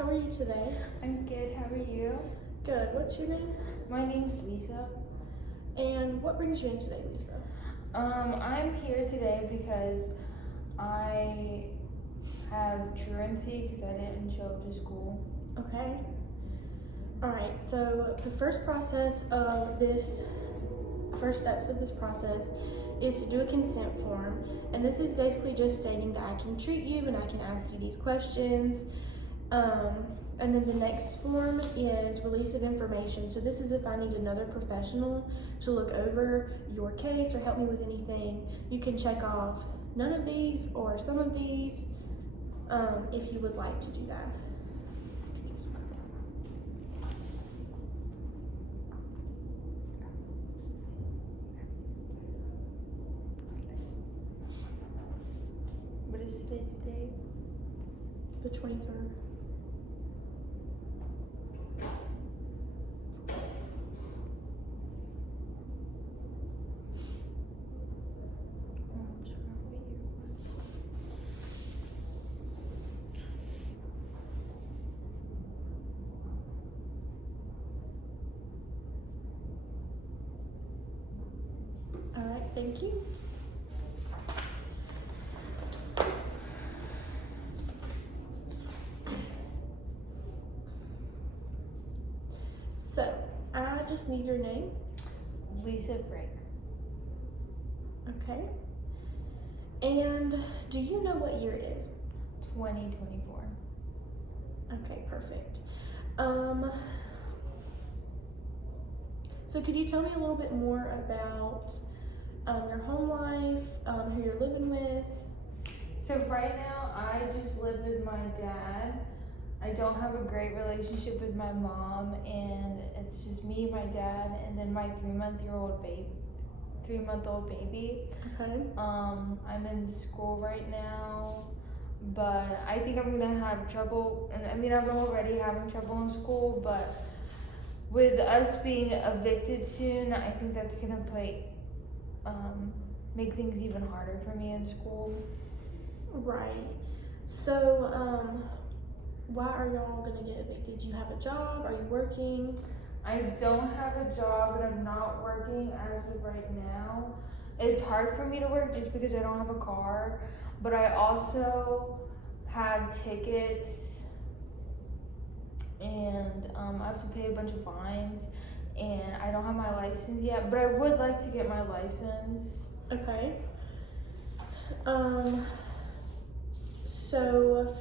How are you today? I'm good. How are you? Good. What's your name? My name's Lisa. And what brings you in today, Lisa? I'm here today because I have truancy because I didn't show up to school. Okay. Alright, so the first steps of this process is to do a consent form. And this is basically just stating that I can treat you and I can ask you these questions. And then the next form is release of information. So this is if I need another professional to look over your case or help me with anything. You can check off none of these or some of these if you would like to do that. What is today's date? The 23rd. Alright, thank you. So, I just need your name. Lisa Frank. Okay. And do you know what year it is? 2024. Okay, perfect. So could you tell me a little bit more about your home life, who you're living with? So right now I just live with my dad. I don't have a great relationship with my mom, and it's just me, my dad, and then my 3-month-old baby. Okay. I'm in school right now, but I think I'm gonna have trouble, and I mean I'm already having trouble in school, but with us being evicted soon, I think that's gonna make things even harder for me in school. Right. So, why are y'all gonna get evicted? Do you have a job? Are you working? I don't have a job, but I'm not working as of right now. It's hard for me to work just because I don't have a car, but I also have tickets, and I have to pay a bunch of fines, and I don't have my license yet, but I would like to get my license. Okay. So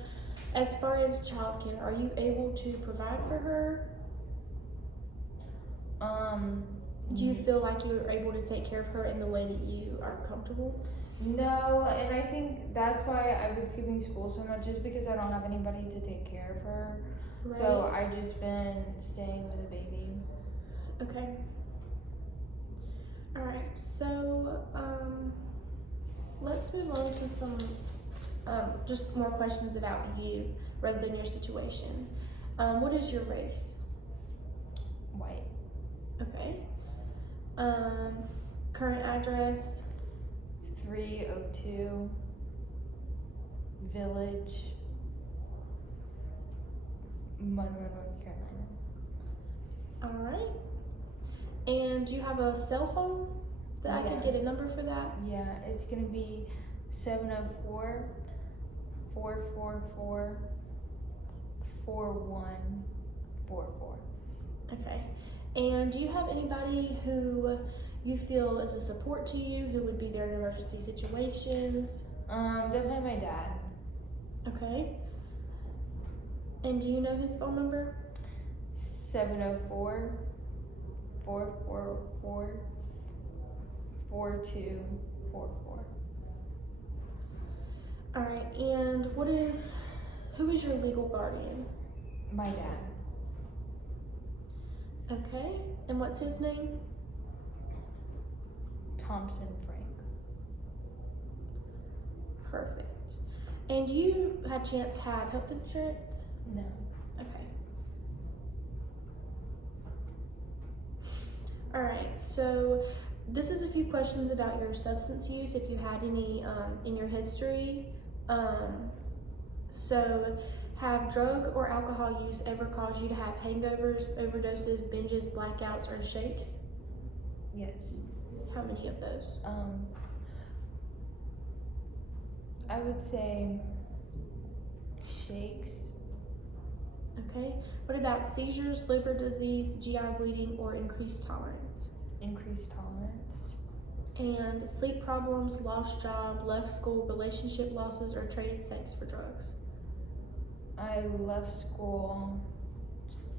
as far as childcare, are you able to provide for her? Do you feel like you're able to take care of her in the way that you are comfortable? No, and I think that's why I've been skipping school so much, just because I don't have anybody to take care of her. Right. So I've just been staying with a baby. Okay. Alright, so let's move on to some just more questions about you rather than your situation. What is your race? White. Okay. Current address? 302 Village, Monroe, North Carolina. Alright. And do you have a cell phone that I could Yeah. get a number for that? Yeah, it's gonna be 704-444-4144. Okay. And do you have anybody who you feel is a support to you, who would be there in emergency situations? Definitely my dad. Okay. And do you know his phone number? 704-444-4244. Alright, and who is your legal guardian? My dad. Okay, and what's his name? Thompson Frank. Perfect. And do you have chance have health insurance? No. Okay. Alright, so this is a few questions about your substance use, if you had any in your history. So Have drug or alcohol use ever caused you to have hangovers, overdoses, binges, blackouts, or shakes? Yes. How many of those? I would say shakes. Okay. What about seizures, liver disease, GI bleeding, or increased tolerance? Increased tolerance. And sleep problems, lost job, left school, relationship losses, or traded sex for drugs? I left school.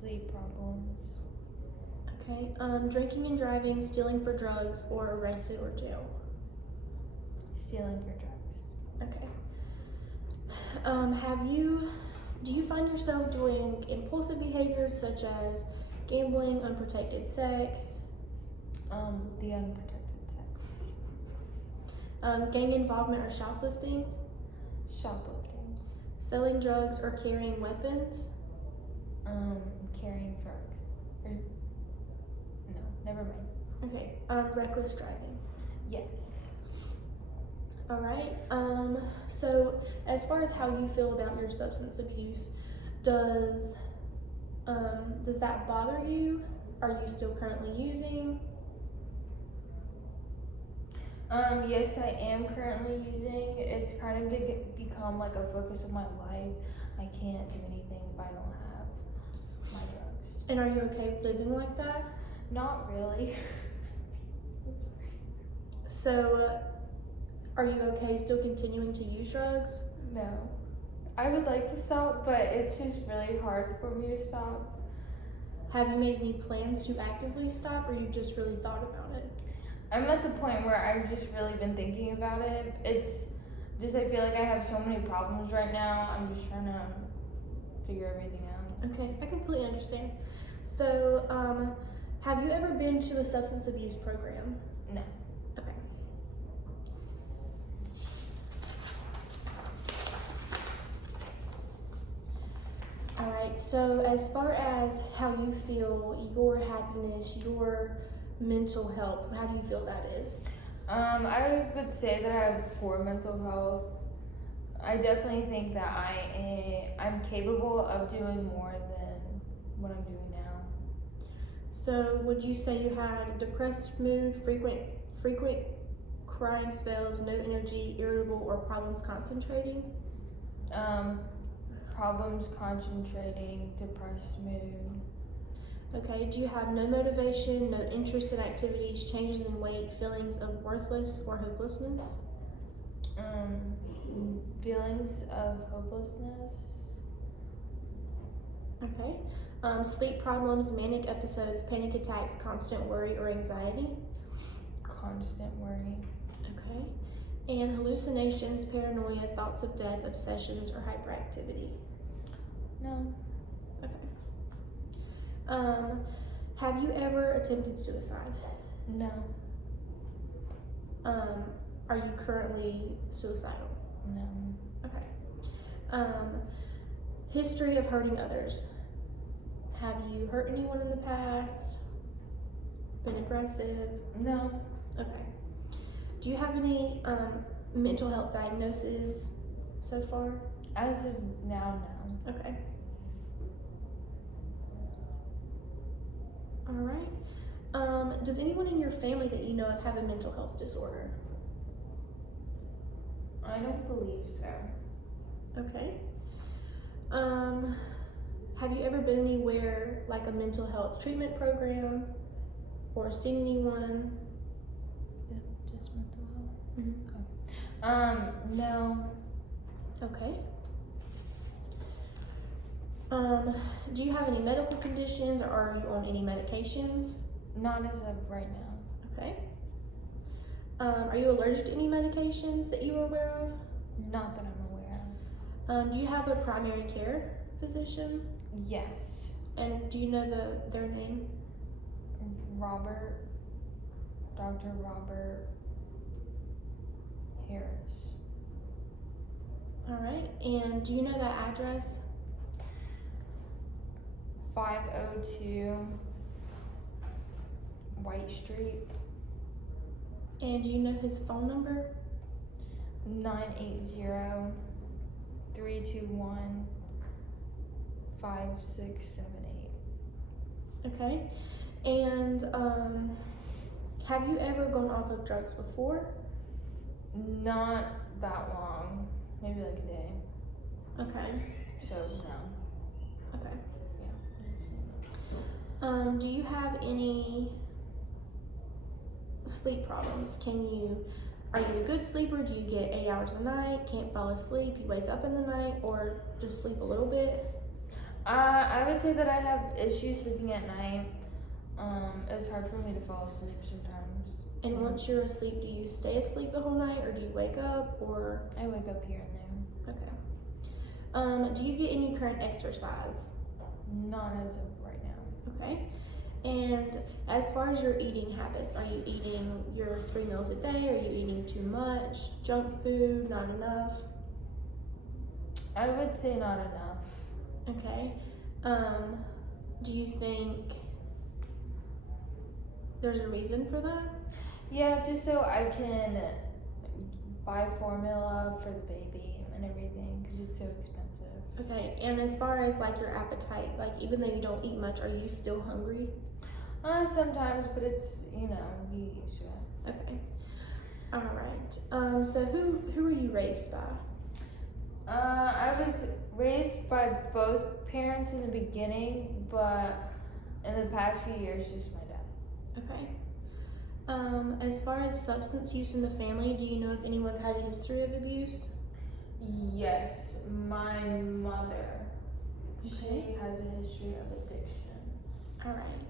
Sleep problems. Okay. Drinking and driving, stealing for drugs, or arrested or jail? Stealing for drugs. Okay. Do you find yourself doing impulsive behaviors such as gambling, unprotected sex, The unprotected sex. gang involvement or shoplifting, Shoplifting. selling drugs or carrying weapons, Carrying drugs. Or, no, never mind. okay, reckless driving? Yes. All right. So as far as how you feel about your substance abuse, does that bother you? Are you still currently using? Yes, I am currently using. It's kind of become like a focus of my life. I can't do anything if I don't have my drugs. And are you okay living like that? Not really. So, are you okay still continuing to use drugs? No. I would like to stop, but it's just really hard for me to stop. Have you made any plans to actively stop, or you've just really thought about it? I'm at the point where I've just really been thinking about it. It's just I feel like I have so many problems right now. I'm just trying to figure everything out. Okay, I completely understand. So, have you ever been to a substance abuse program? No. Okay. All right, so as far as how you feel, your happiness, your mental health, how do you feel that is? I would say that I have poor mental health. I definitely think that I'm capable of doing more than what I'm doing now. So, would you say you had a depressed mood, frequent crying spells, no energy, irritable, or problems concentrating? Problems concentrating, depressed mood. Okay, do you have no motivation, no interest in activities, changes in weight, feelings of worthless or hopelessness? Feelings of hopelessness. Okay. Sleep problems, manic episodes, panic attacks, constant worry or anxiety? Constant worry. Okay. And hallucinations, paranoia, thoughts of death, obsessions, or hyperactivity? No. Okay. Have you ever attempted suicide? No. Are you currently suicidal? No. Okay. History of hurting others. Have you hurt anyone in the past? Been aggressive? No. Okay. Do you have any mental health diagnoses so far? As of now, no. Okay. All right. Does anyone in your family that you know of have a mental health disorder? I don't believe so. Okay. Have you ever been anywhere like a mental health treatment program or seen anyone? Just mental health. Mm-hmm. No. Okay. Do you have any medical conditions or are you on any medications? Not as of right now. Okay. Are you allergic to any medications that you are aware of? Not that I'm aware of. Do you have a primary care physician? Yes. And do you know their name? Robert. Dr. Robert Harris. All right. And do you know that address? 502 White Street. And do you know his phone number? 980-321-8255. 5, 6, 7, 8. Okay. And have you ever gone off of drugs before? Not that long, maybe like a day. Okay. So no. Okay. Yeah. Do you have any sleep problems? Are you a good sleeper? Do you get 8 hours a night? Can't fall asleep? You wake up in the night, or just sleep a little bit? I would say that I have issues sleeping at night. It's hard for me to fall asleep sometimes. And once you're asleep, do you stay asleep the whole night, or do you wake up, or? I wake up here and there. Okay. Do you get any current exercise? Not as of right now. Okay. And as far as your eating habits, are you eating your 3 meals a day? Are you eating too much? Junk food? Not enough? I would say not enough. Okay. Do you think there's a reason for that? Yeah, just so I can buy formula for the baby and everything, because it's so expensive. Okay. And as far as like your appetite, like even though you don't eat much, are you still hungry? Sometimes, but it's, you know, you get used to it. Okay. All right. So who were you raised by? I was raised by both parents in the beginning, but in the past few years, just my dad. Okay. As far as substance use in the family, do you know if anyone's had a history of abuse? Yes, my mother. Okay. She has a history of addiction. All right.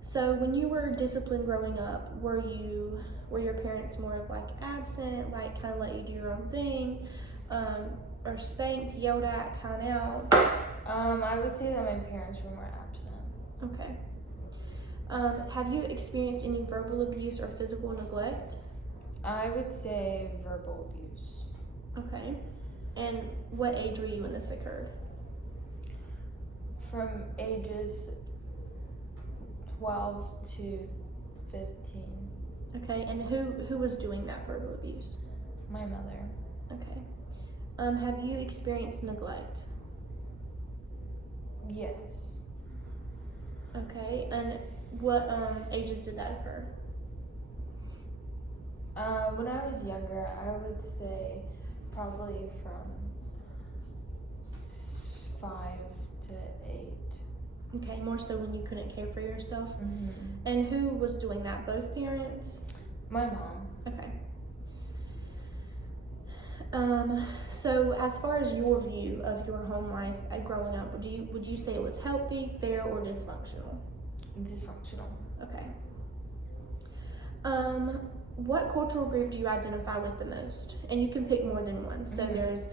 So when you were disciplined growing up, were your parents more of like absent, like kind of let you do your own thing, or spanked, yelled at, time out? I would say that my parents were more absent. Okay. Have you experienced any verbal abuse or physical neglect? I would say verbal abuse. Okay. And what age were you when this occurred? From ages 12 to 15. Okay. And who was doing that verbal abuse? My mother. Okay. Have you experienced neglect? Yes. Okay. And what ages did that occur? When I was younger, I would say probably from 5 to 8. Okay, more so when you couldn't care for yourself. Mm-hmm. And who was doing that? Both parents? My mom. Okay. So as far as your view of your home life growing up, would you say it was healthy, fair, or dysfunctional? Dysfunctional. Okay. What cultural group do you identify with the most? And you can pick more than one. So Mhm. there's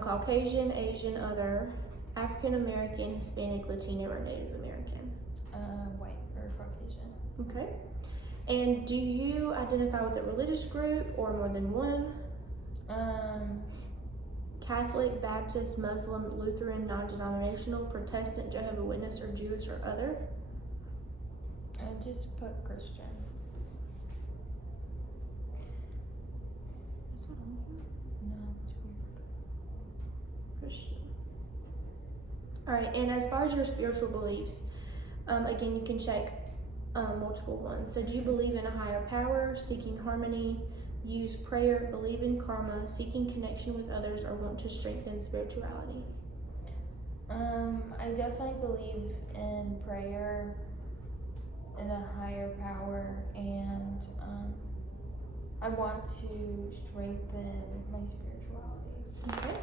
Caucasian, Asian, other, African American, Hispanic, Latino, or Native American. White or Caucasian. Okay. And do you identify with a religious group or more than one? Catholic, Baptist, Muslim, Lutheran, non-denominational, Protestant, Jehovah's Witness, or Jewish, or other? I just put Christian. No, it's weird. Christian. All right, and as far as your spiritual beliefs, again, you can check multiple ones. So do you believe in a higher power, seeking harmony, use prayer, believe in karma, seeking connection with others, or want to strengthen spirituality? I definitely believe in prayer, in a higher power, and I want to strengthen my spirituality. Okay.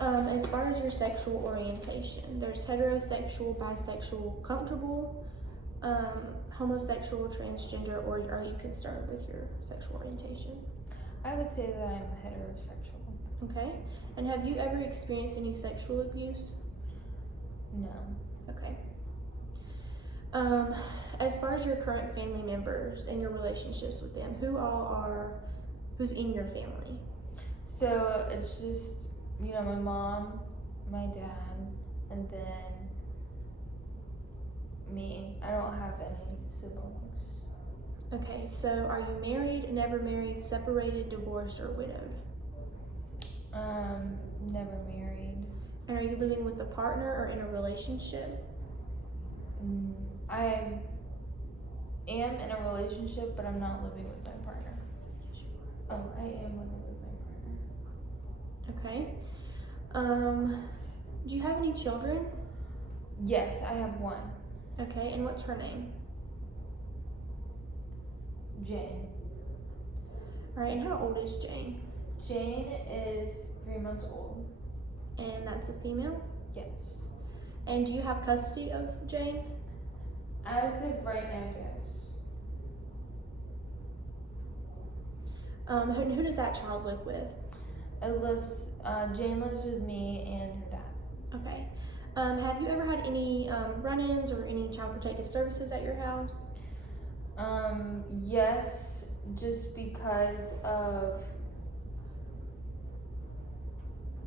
As far as your sexual orientation, there's heterosexual, bisexual, comfortable, homosexual, transgender, or are you concerned with your sexual orientation? I would say that I'm heterosexual. Okay. And have you ever experienced any sexual abuse? No. Okay. As far as your current family members and your relationships with them, who's in your family? So it's just, you know, my mom, my dad, and then me. I don't have any siblings. Okay, so are you married, never married, separated, divorced, or widowed? Never married. And are you living with a partner or in a relationship? I am in a relationship, but I'm not living with my partner. Oh, I am living with my partner. Okay. Do you have any children? Yes, I have one. Okay, and what's her name? Jane. Alright, and how old is Jane? Jane is 3 months old. And that's a female? Yes. And do you have custody of Jane? As of right now, yes. Who does that child live with? Jane lives with me and her dad. Okay. Have you ever had any run-ins or any child protective services at your house? Yes, just because of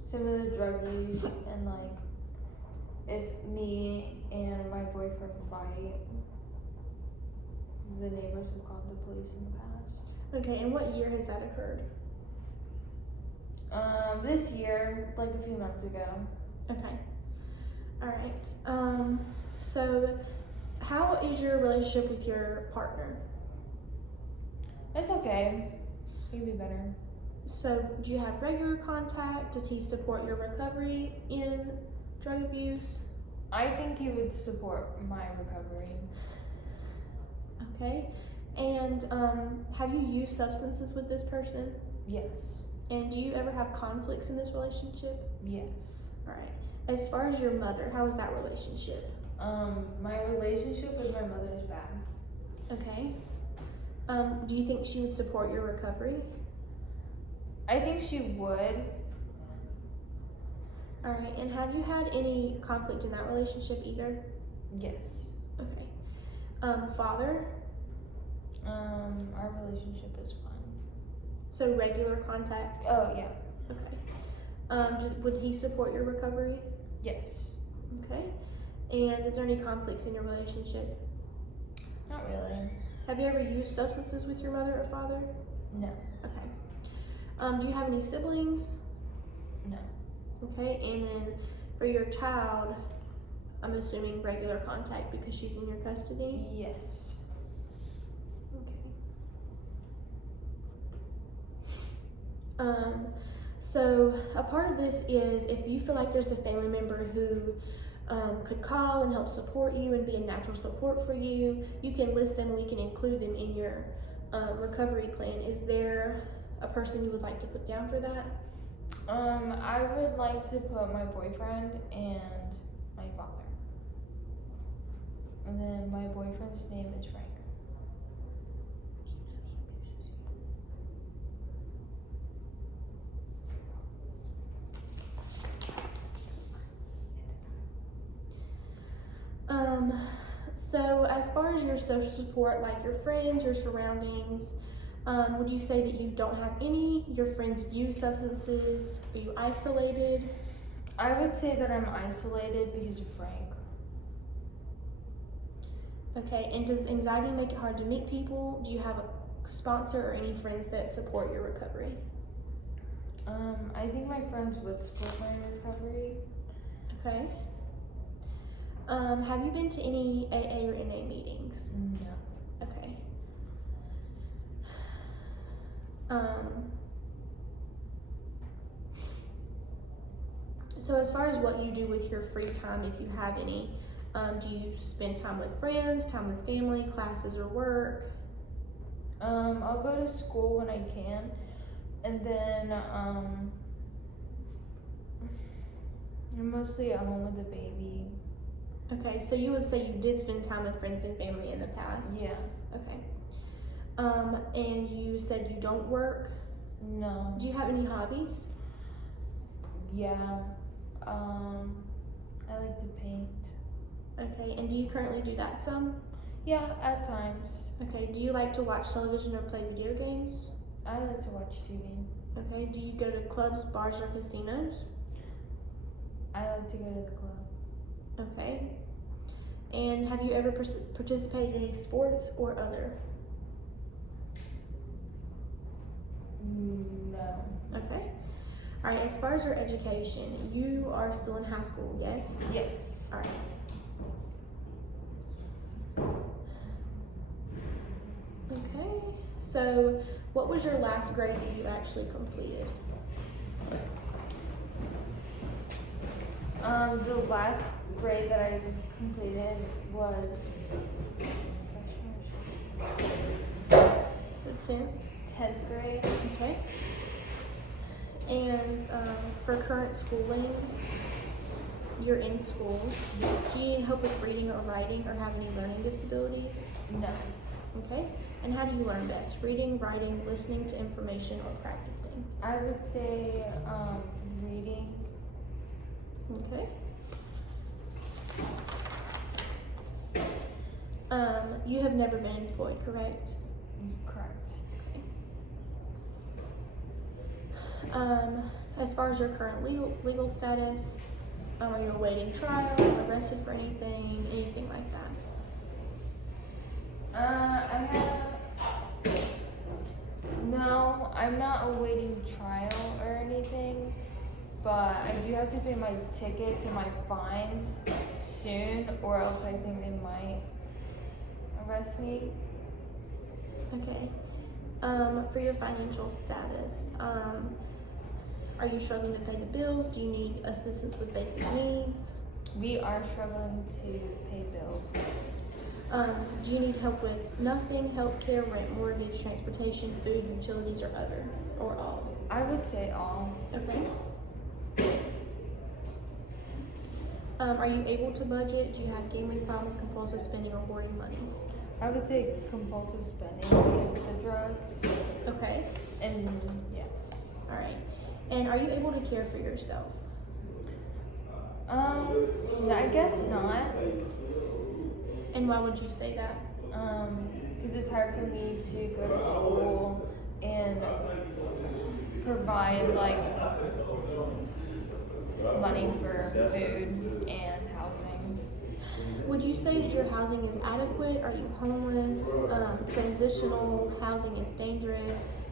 some of the drug use and like if me and my boyfriend fight, the neighbors have called the police in the past. Okay, and what year has that occurred? This year, like a few months ago. Okay. Alright. So how is your relationship with your partner? It's okay. It could be better. So do you have regular contact? Does he support your recovery in drug abuse? I think he would support my recovery. Okay. And have you used substances with this person? Yes. And do you ever have conflicts in this relationship? Yes. Alright. As far as your mother, how is that relationship? My relationship with my mother is bad. Okay. Do you think she would support your recovery? I think she would. Alright, and have you had any conflict in that relationship either? Yes. Okay. Father? Our relationship is fine. So regular contact? Oh, yeah. Okay. Would he support your recovery? Yes. Okay. And is there any conflicts in your relationship? Not really. Have you ever used substances with your mother or father? No. Okay. Do you have any siblings? No. Okay, and then for your child, I'm assuming regular contact because she's in your custody? Yes. Okay. So a part of this is if you feel like there's a family member who could call and help support you and be a natural support for you, you can list them and we can include them in your recovery plan. Is there a person you would like to put down for that? I would like to put my boyfriend and my father. And then my boyfriend's name is Frank. So as far as your social support, like your friends, your surroundings, would you say that you don't have any? Your friends use substances? Are you isolated? I would say that I'm isolated because of Frank. Okay, and does anxiety make it hard to meet people? Do you have a sponsor or any friends that support your recovery? I think my friends would support my recovery. Okay. Have you been to any AA or NA meetings? No. Okay. So as far as what you do with your free time, if you have any, do you spend time with friends, time with family, classes, or work? I'll go to school when I can, and then I'm mostly at home with the baby. Okay, so you would say you did spend time with friends and family in the past? Yeah. Okay. And you said you don't work? No. Do you have any hobbies? Yeah. I like to paint. Okay, and do you currently do that some? Yeah, at times. Okay, do you like to watch television or play video games? I like to watch TV. Okay, do you go to clubs, bars, or casinos? I like to go to the club. Okay. And have you ever participated in any sports or other? No. Okay. All right, as far as your education, you are still in high school, yes? Yes. All right. Okay, so what was your last grade that you actually completed? The last grade that I completed was So 10th? 10th grade. Okay. And for current schooling, you're in school. Do you need help with reading or writing or have any learning disabilities? No. Okay. And how do you learn best? Reading, writing, listening to information, or practicing? I would say reading. Okay. You have never been employed, correct? Correct. As far as your current legal status, are you awaiting trial, arrested for anything like that? No, I'm not awaiting trial or anything, but I do have to pay my ticket to my fines soon, or else I think they might arrest me. Okay. For your financial status, are you struggling to pay the bills? Do you need assistance with basic needs? We are struggling to pay bills. Do you need help with nothing, healthcare, rent, mortgage, transportation, food, utilities, or other, or all? I would say all. Okay. Are you able to budget? Do you have gambling problems, compulsive spending, or hoarding money? I would say compulsive spending because of the drugs. Okay. And yeah. All right. And are you able to care for yourself? I guess not. And why would you say that? Because it's hard for me to go to school and provide like money for food and housing. Would you say that your housing is adequate? Are you homeless? Transitional? Housing is dangerous?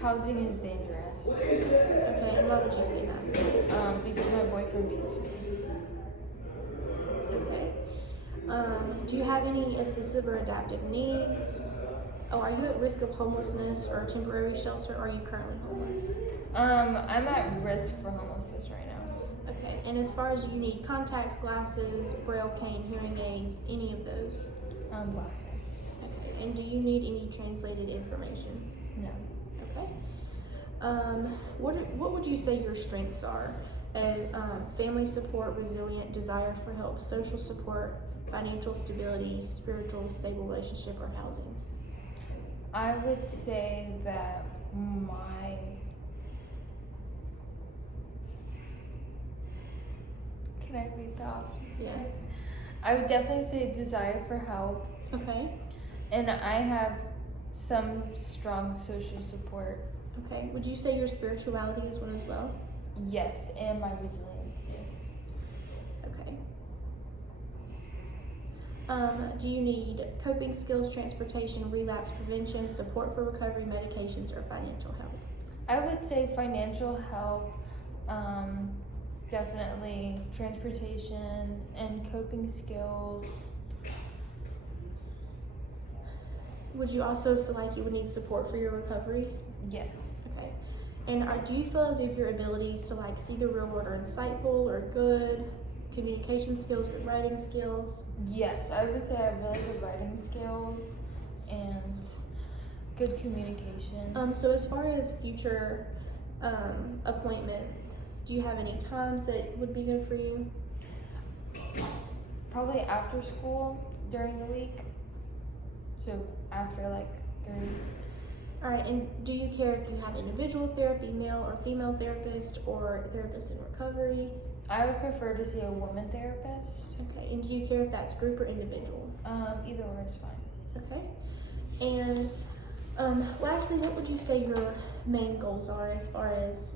Housing is dangerous. Okay, and why would you say that? Because my boyfriend beats me. Okay. Do you have any assistive or adaptive needs? Oh, are you at risk of homelessness or temporary shelter, or are you currently homeless? I'm at risk for homelessness right now. Okay, and as far as you need contacts, glasses, braille cane, hearing aids, any of those? Glasses. Okay, and do you need any translated information? No. Okay. What would you say your strengths are? Family support, resilient, desire for help, social support, financial stability, spiritual, stable relationship, or housing? I would say that Can I read the options? Yeah. I would definitely say desire for help, Okay. and I have some strong social support. Okay. Would you say your spirituality is one as well? Yes, and my resiliency. Okay. Do you need coping skills, transportation, relapse prevention, support for recovery, medications, or financial help? I would say financial help, definitely transportation and coping skills. Would you also feel like you would need support for your recovery? Yes. Okay. And do you feel as if your abilities to like see the real world are insightful or good? Communication skills, good writing skills? Yes, I would say I have really good writing skills and good communication. So as far as future appointments, do you have any times that would be good for you? Probably after school during the week. So after like 3. All right, and do you care if you have individual therapy, male or female therapist, or therapist in recovery? I would prefer to see a woman therapist. Okay, and do you care if that's group or individual? Either or is fine. Okay. And lastly, what would you say your main goals are as far as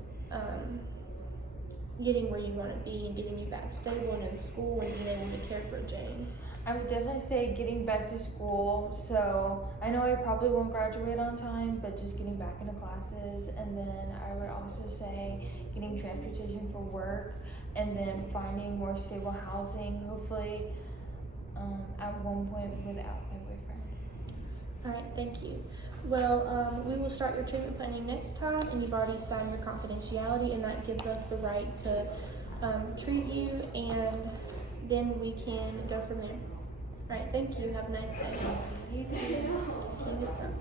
getting where you want to be and getting you back stable and in school and being able to care for Jane? I would definitely say getting back to school. So I know I probably won't graduate on time, but just getting back into classes. And then I would also say getting transportation for work, and then finding more stable housing, hopefully, at one point without my boyfriend. Alright, thank you. Well, we will start your treatment planning next time, and you've already signed your confidentiality, and that gives us the right to treat you, and then we can go from there. Alright, thank you. Have a nice day. You too. Can I get some?